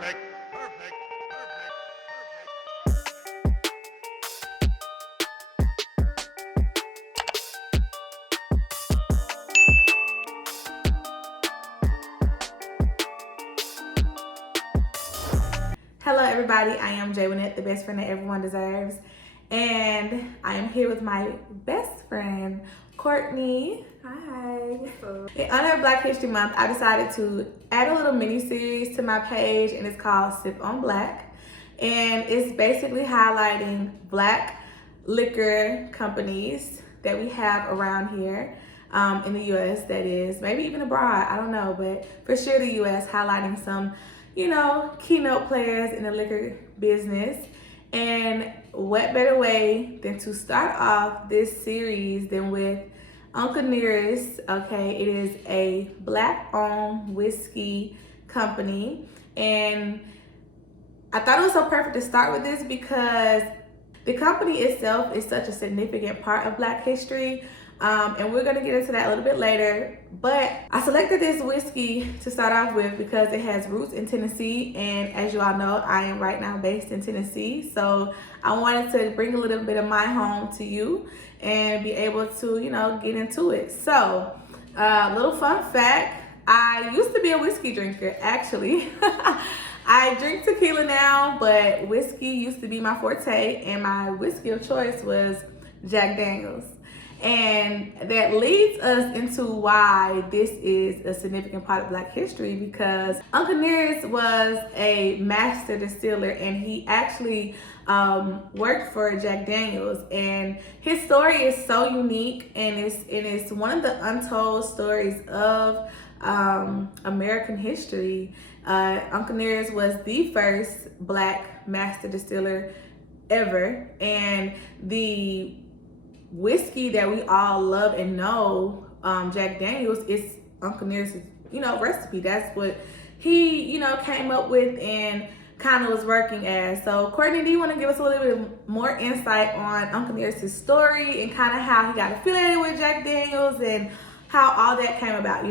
Perfect. Perfect. Hello everybody, I am J.Wennette, the best friend that everyone deserves. And I am here with my best friend, Courtney. Hi. In honor of Black History Month, I decided to add a little mini series to my page, and it's called Sip On Black. And it's basically highlighting Black liquor companies that we have around here. In the US, that is, maybe even abroad, I don't know, but for sure the US, highlighting some keynote players in the liquor business. And what better way than to start off this series than with Uncle Nearest. Okay, it is a Black-owned whiskey company, and I thought it was so perfect to start with this because the company itself is such a significant part of Black history. And we're gonna get into that a little bit later. But I selected this whiskey to start off with because it has roots in Tennessee. And as you all know, I am right now based in Tennessee. So I wanted to bring a little bit of my home to you and be able to, get into it. So, little fun fact, I used to be a whiskey drinker, actually. I drink tequila now, but whiskey used to be my forte, and my whiskey of choice was Jack Daniels. And that leads us into why this is a significant part of Black history, because Uncle Nearest was a master distiller, and he actually worked for Jack Daniels. And his story is so unique, and it's one of the untold stories of American history. Uncle Nearest was the first Black master distiller ever, and the whiskey that we all love and know, Jack Daniels, is Uncle Nearest's, recipe. That's what he, came up with and kind of was working as. So, Courtney, do you want to give us a little bit more insight on Uncle Nearest's story and kind of how he got affiliated with Jack Daniels and how all that came about,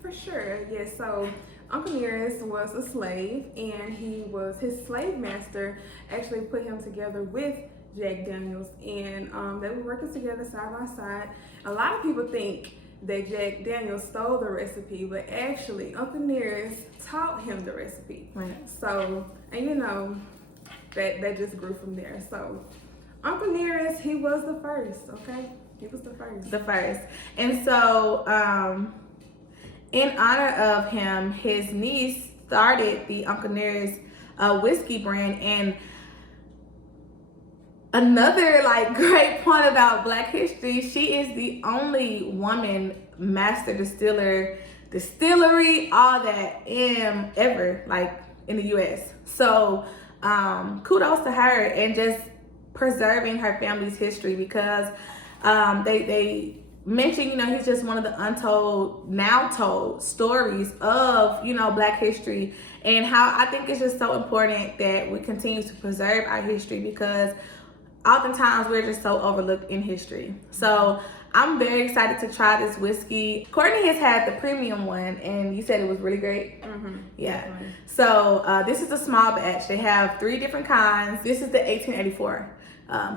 For sure, yes. So Uncle Nearest was a slave, and his slave master actually put him together with Jack Daniels, and they were working together side by side. A lot of people think that Jack Daniels stole the recipe, but actually Uncle Nearest taught him the recipe. Right. So, and that just grew from there. So Uncle Nearest, he was the first, okay? He was the first. The first. And so, in honor of him, his niece started the Uncle Nearest whiskey brand. And another great point about Black history, she is the only woman master distillery, all that ever in the US. So kudos to her, and just preserving her family's history, because they mentioned, he's just one of the untold, now told stories of, Black history, and how I think it's just so important that we continue to preserve our history, because oftentimes we're just so overlooked in history. So I'm very excited to try this whiskey. Courtney has had the premium one, and you said it was really great. Mm-hmm. Yeah. Definitely. So this is a small batch. They have 3 different kinds. This is the 1884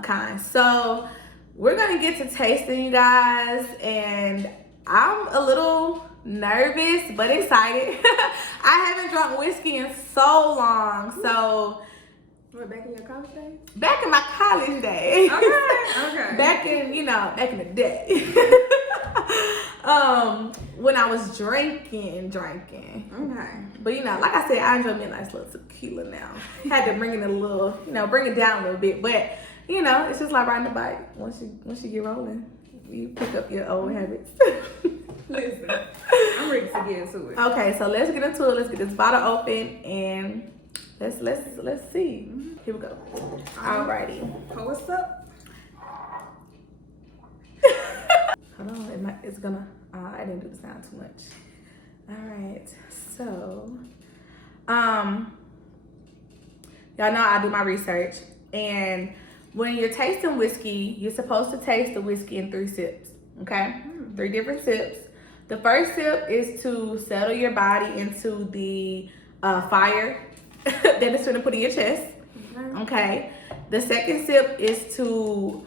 kind. So we're gonna get to tasting, you guys, and I'm a little nervous but excited. I haven't drunk whiskey in so long, so. What, back in your college days? Back in my college days. Okay. back in the day. When I was drinking. Okay. But like I said, I enjoy me a nice little tequila now. Had to bring it a little, bring it down a little bit. But it's just like riding a bike. Once you get rolling, you pick up your old habits. Listen, I'm ready to get into it. Okay, so let's get into it. Let's get this bottle open, and let's see. Here we go. Alrighty. Pour us up. Hold on, it's gonna. I didn't do the sound too much. All right, so y'all know I do my research, and when you're tasting whiskey, you're supposed to taste the whiskey in 3 sips. Okay, 3 different sips. The first sip is to settle your body into the fire that is gonna put in your chest. Okay. The second sip is to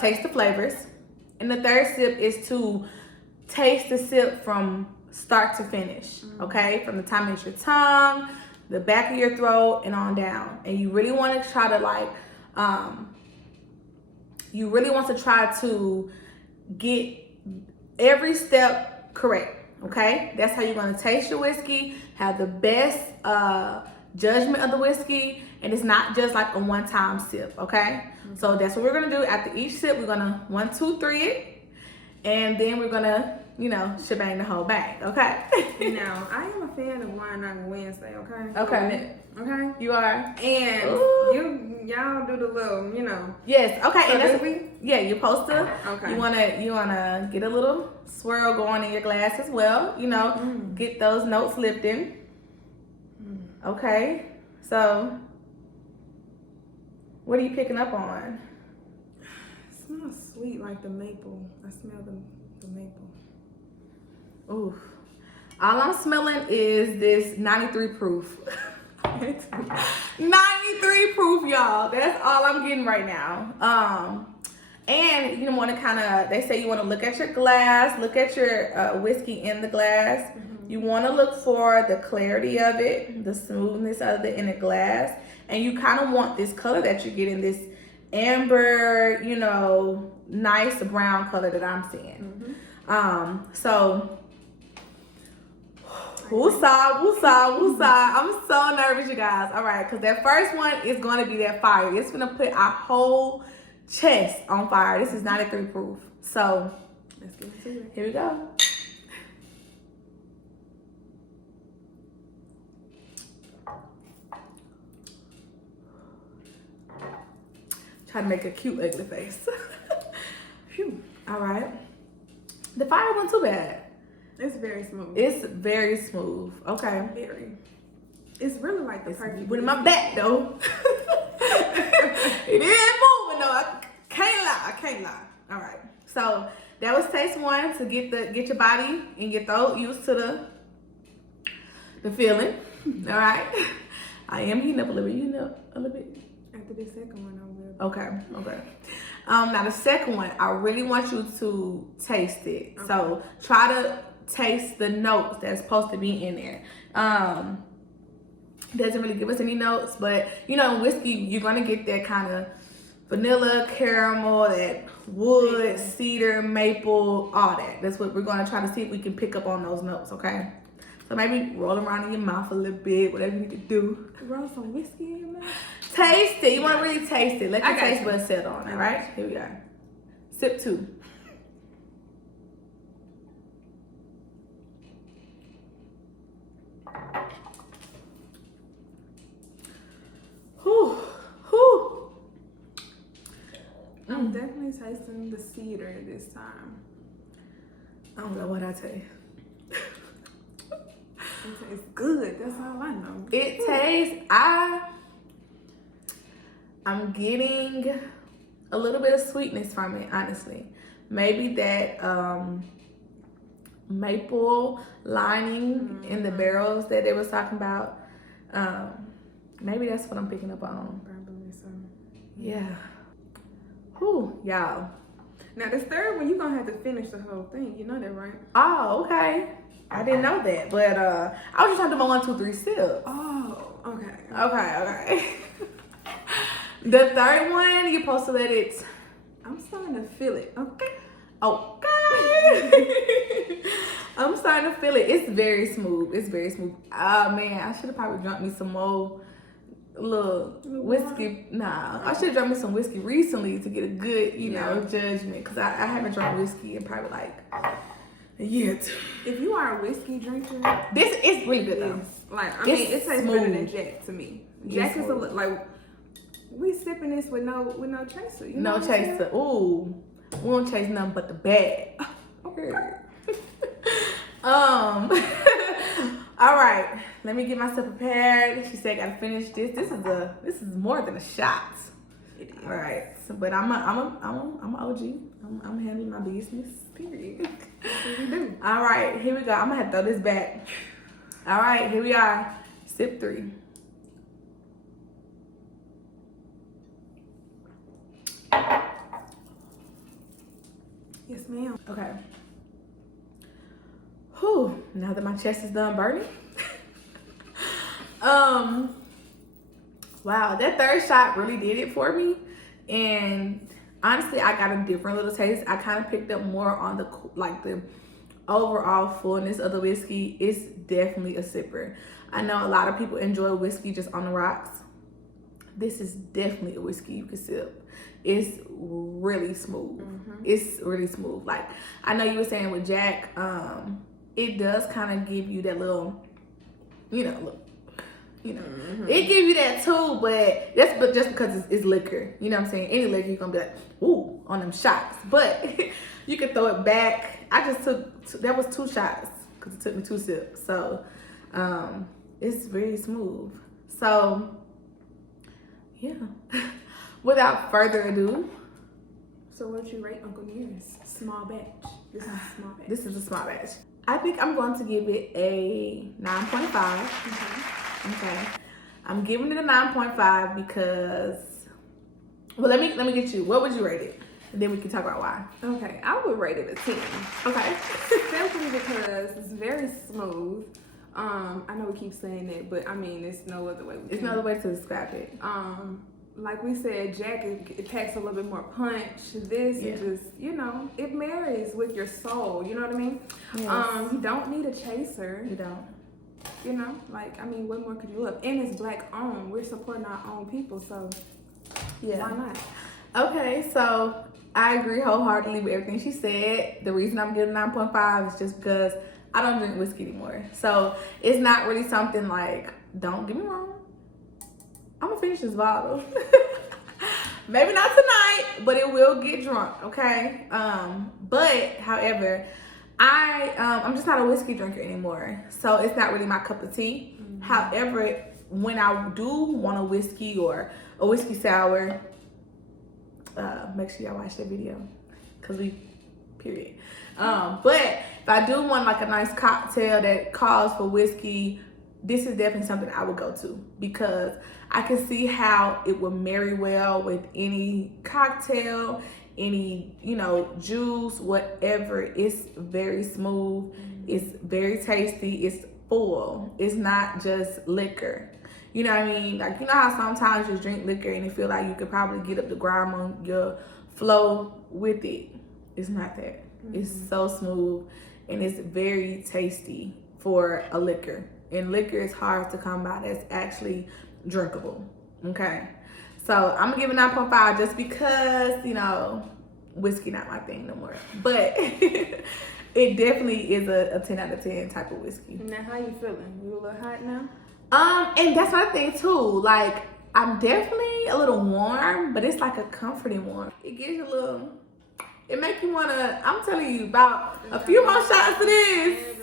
taste the flavors. And the third sip is to taste the sip from start to finish. Okay? From the time it's your tongue, the back of your throat, and on down. And you really want to try to get every step correct. Okay? That's how you're going to taste your whiskey, have the best judgment of the whiskey, and it's not just like a one-time sip. Okay? So that's what we're going to do. After each sip, we're going to 1, 2, 3 it, and then we're going to, shebang the whole bag. Okay? Now, I am a fan of Wine on Wednesday, okay? Okay. Okay? You are? And y'all do the little, Yes. Okay. So and that's we? Yeah, you're supposed to. Okay. You wanna get a little swirl going in your glass as well. Get those notes lifting. Okay. So, what are you picking up on? It smells sweet, like the maple. I smell the maple. Ooh. All I'm smelling is this 93 proof. 93 proof, y'all. That's all I'm getting right now. And you want to they say you want to look at your glass, look at your whiskey in the glass. You want to look for the clarity of it, the smoothness of it in the glass. And you kind of want this color that you're getting, this amber, nice brown color that I'm seeing. So, woosah, woosah, woosah. I'm so nervous, you guys. All right, because that first one is going to be that fire. It's going to put our whole chest on fire. This is 93 proof. So, let's get into it. Here we go. Try to make a cute ugly face. Phew. All right. The fire wasn't too bad. It's very smooth. It's very smooth. Okay. Very. It's really like the perfect. With my back though. It is moving though. I can't lie. All right. So that was taste one to get your body and your throat used to the feeling. All right. I am heating up a little bit. A little bit. After the second one, I will. Okay. Now the second one, I really want you to taste it. Okay. So try to taste the notes that's supposed to be in there. Doesn't really give us any notes, but in whiskey, you're gonna get that kind of vanilla, caramel, that wood, cedar, maple, all that. That's what we're gonna try to see if we can pick up on those notes, okay? So maybe roll around in your mouth a little bit, whatever you need to do. Roll some whiskey in your mouth? Taste it. You want to really taste it. Let your taste buds set on it, all right? Here we go. Sip 2. Whew. I'm definitely tasting the cedar this time. I don't know what I tell you. It tastes good. That's all I know. It tastes. I'm getting a little bit of sweetness from it, honestly. Maybe that maple lining in the barrels that they was talking about. Maybe that's what I'm picking up on. Probably so. Yeah. Whew, y'all. Now this third one, you're gonna have to finish the whole thing. You know that, right? Oh, okay. I didn't know that, but I was just trying to do my 1, 2, 3 sips. Oh, okay. Okay. The third one, you're supposed to let it. I'm starting to feel it. Okay. I'm starting to feel it. It's very smooth. Oh man, I should have probably drunk me some more little whiskey. Nah, I should have drunk me some whiskey recently to get a good, judgment. Because I haven't drunk whiskey in probably like a year or two. If you are a whiskey drinker, this is really good though. I mean, it tastes better than Jack to me. Jack is like, we sipping this with no chaser. No chaser. Ooh, we don't chase nothing but the bag. Okay. All right. Let me get myself prepared. She said, I gotta finish this. This is more than a shot. It is. All right. So, but I'm a OG. I'm handling my business. Period. All right. Here we go. I'm gonna have to throw this back. All right. Here we are. Sip 3. Yes, ma'am. Okay. Whew, now that my chest is done burning. Wow, that third shot really did it for me. And honestly, I got a different little taste. I kind of picked up more on the overall fullness of the whiskey. It's definitely a sipper. I know a lot of people enjoy whiskey just on the rocks. This is definitely a whiskey you can sip. It's really smooth. It's really smooth. Like, I know you were saying with Jack, it does kind of give you that little, it gives you that too, but just because it's liquor. You know what I'm saying? Any liquor, you're going to be like, ooh, on them shots. But you can throw it back. I just that was 2 shots because it took me 2 sips. So, it's very smooth. So, yeah. Without further ado. So what you rate Uncle Nearest? Small batch. This is a small batch. This is a small batch. I think I'm going to give it a 9.5. Okay. I'm giving it a 9.5 because, well, let me get you. What would you rate it? And then we can talk about why. Okay, I would rate it a 10. Okay. Simply because it's very smooth. I know we keep saying that, but I mean, there's no other way. There's no other way to describe it. Like we said, Jack, it packs a little bit more punch. This is just, it marries with your soul. You know what I mean? Yes. You don't need a chaser. You don't. What more could you love? And it's Black owned. We're supporting our own people, so why not? Okay, so I agree wholeheartedly with everything she said. The reason I'm giving 9.5 is just because I don't drink whiskey anymore. So it's not really something like, don't get me wrong, I'm gonna finish this bottle. Maybe not tonight, but it will get drunk, okay? But however, I'm just not a whiskey drinker anymore. So it's not really my cup of tea. However, when I do want a whiskey or a whiskey sour, make sure y'all watch that video, cause period. But if I do want like a nice cocktail that calls for whiskey, this is definitely something I would go to because I can see how it would marry well with any cocktail, any, juice, whatever. It's very smooth. It's very tasty. It's full. It's not just liquor. You know what I mean? Like, you know how sometimes you drink liquor and you feel like you could probably get up the grime on your flow with it. It's not that. It's so smooth and it's very tasty for a liquor. And liquor is hard to come by that's actually drinkable. Okay. So I'm gonna give it 9.5 just because, whiskey not my thing no more. But it definitely is a 10 out of 10 type of whiskey. Now, how you feeling? You a little hot now? And that's my thing too. Like, I'm definitely a little warm, but it's like a comforting warm. It gives you a little, it makes you wanna, I'm telling you, about a few more shots of this.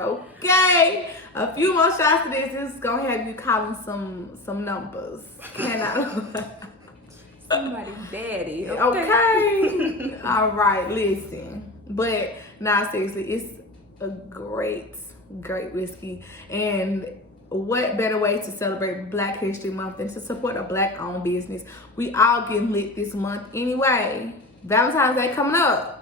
Okay, a few more shots of this is gonna have you calling some numbers. Somebody daddy. Okay. All right, listen. But seriously, it's a great whiskey. And what better way to celebrate Black History Month than to support a Black-owned business? We all getting lit this month anyway. Valentine's Day coming up.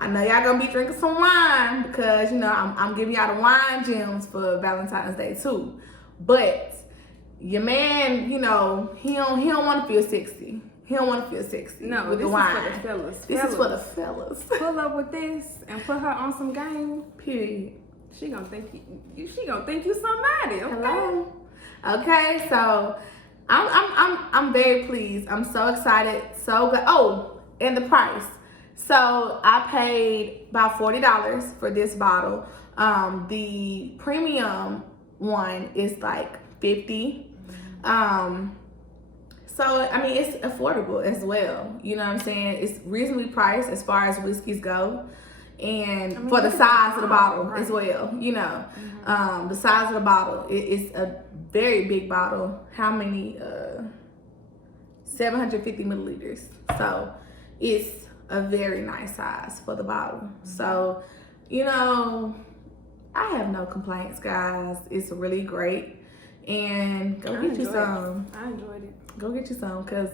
I know y'all gonna be drinking some wine because, I'm giving y'all the wine gems for Valentine's Day too. But your man, he don't want to feel sexy. He don't want to feel sexy. No, with this the wine. is for the fellas. This is for the fellas. Pull up with this and put her on some game. Period. She gonna think you somebody. Okay. Hello. Okay, so I'm very pleased. I'm so excited. So good. Oh, and the price. So I paid about $40 for this bottle. The premium one is like $50. So it's affordable as well. You know what I'm saying? It's reasonably priced as far as whiskeys go. And for the size of the bottle as well, the size of the bottle, it's a very big bottle. How many? 750 milliliters. So it's a very nice size for the bottle. So, I have no complaints, guys. It's really great. And go get you some. I enjoyed it. Go get you some because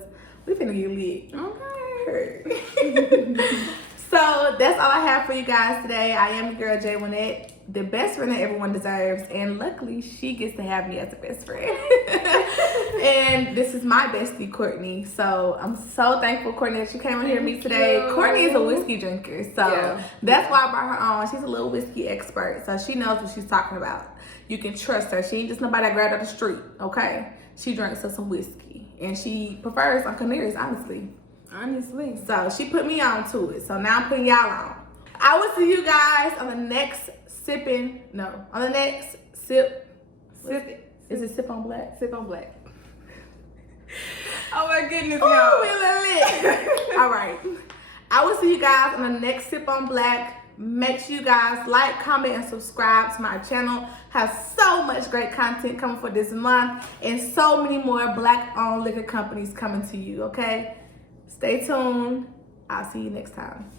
we finna get lit. Okay. hurt. So that's all I have for you guys today. I am your girl J.Wennette, the best friend that everyone deserves, and luckily she gets to have me as a best friend. And this is my bestie Courtney. So I'm so thankful, Courtney, that you came on here with me today. Courtney is a whiskey drinker, so that's why I brought her on. She's a little whiskey expert, so she knows what she's talking about. You can trust her. She ain't just nobody that grabbed off the street, okay? She drinks us some whiskey, and she prefers Uncle Nearest, honestly. So she put me on to it. So now I'm putting y'all on. I will see you guys on the next Sip. Is it Sip On Black? Sip On Black. Oh my goodness, Ooh, y'all. we lit. All right. I will see you guys on the next Sip On Black. Make sure you guys like, comment, and subscribe to my channel. Have so much great content coming for this month, and so many more Black-owned liquor companies coming to you, okay? Stay tuned. I'll see you next time.